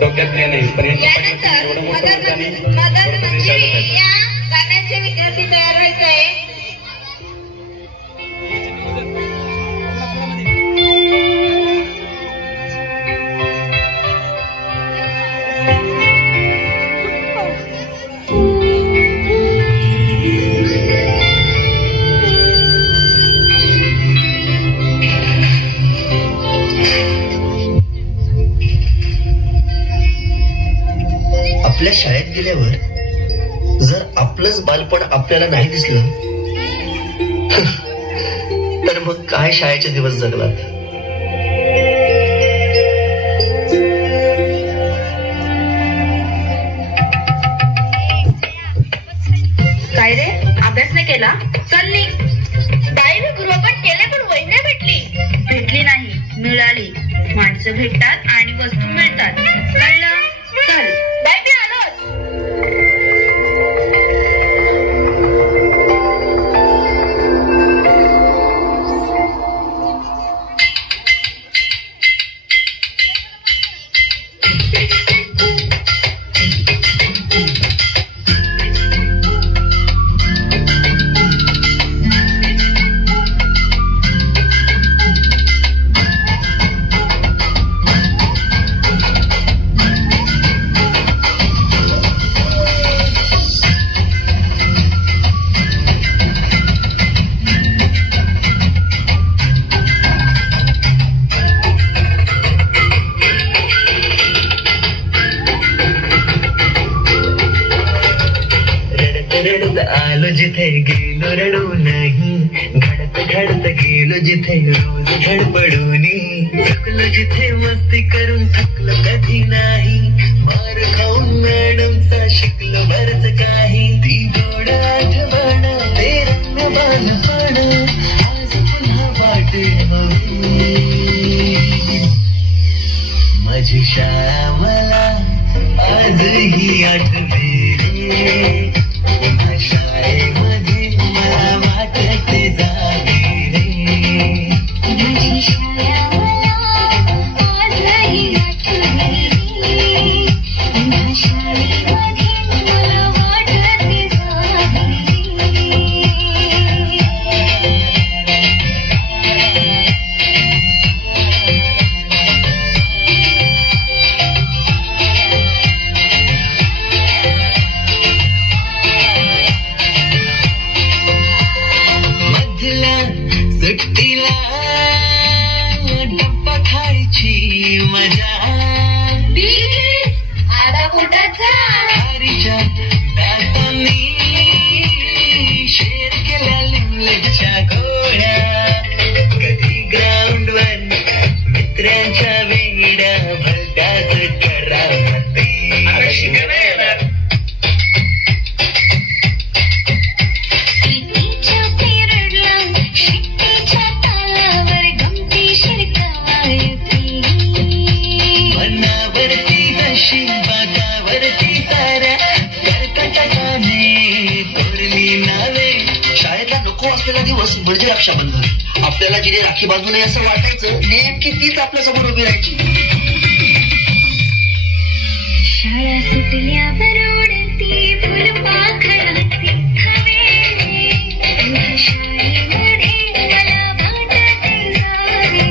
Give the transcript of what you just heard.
डोक्यात नाही पण यानंतर मदन मंदिर या गाण्याचे विद्यार्थी तयार व्हायचे आहे. आपल्या शाळेत गेल्यावर जर आपलंच बालपण आपल्याला नाही दिसलं तर मग काय शाळेचे दिवस जगलात. काय रे, अभ्यास नाही केला? चल नी. बाई मी गृहपाठ केले पण वही नाही भेटली नाही. मिळाली. माणसं भेटतात आणि वस्तू मिळतात. कळलं? चल बाई मी आलोच. रडत आलो जिथे गेलो रडू नाही. घडत घडत गेलो जिथे रोज धडपडूनी. थकलो जिथे मस्ती करून थकलो कधी नाही. मार खाऊन मॅडमचा शिकलो बरच काही. ती गोड आठवण ते रम्य बालपण आज पुन्हा वाटे हवी. माझी शाळा मला आजही आठवते रे. शाळेमध्ये मला वाटते जावे रे. माझी शाळा मला आजही आठवते रे. माझ्या शाळेमध्ये मला वाटते जावे सुट्टीला डब्बा खायची मजा. आता कुठं खारीच्या दातांनी शेर केल्या लिंबूच्या गोळ्या. कधी ग्राउंडवर मित्रांच्या वेड्या भलत्याच करावते. बागावरती साऱ्या कर्कटकाने कोरली नावे. शाळेतला नको असलेला दिवस म्हणजे रक्षाबंधन. आपल्याला जिने राखी बांधू नये असं वाटायचं, नेमकी तीच आपल्या समोर उभी राहायची. शाळा सुटल्यावर उडती फुलपाखराची हवे. शाळेमध्ये मला वाटते जावे.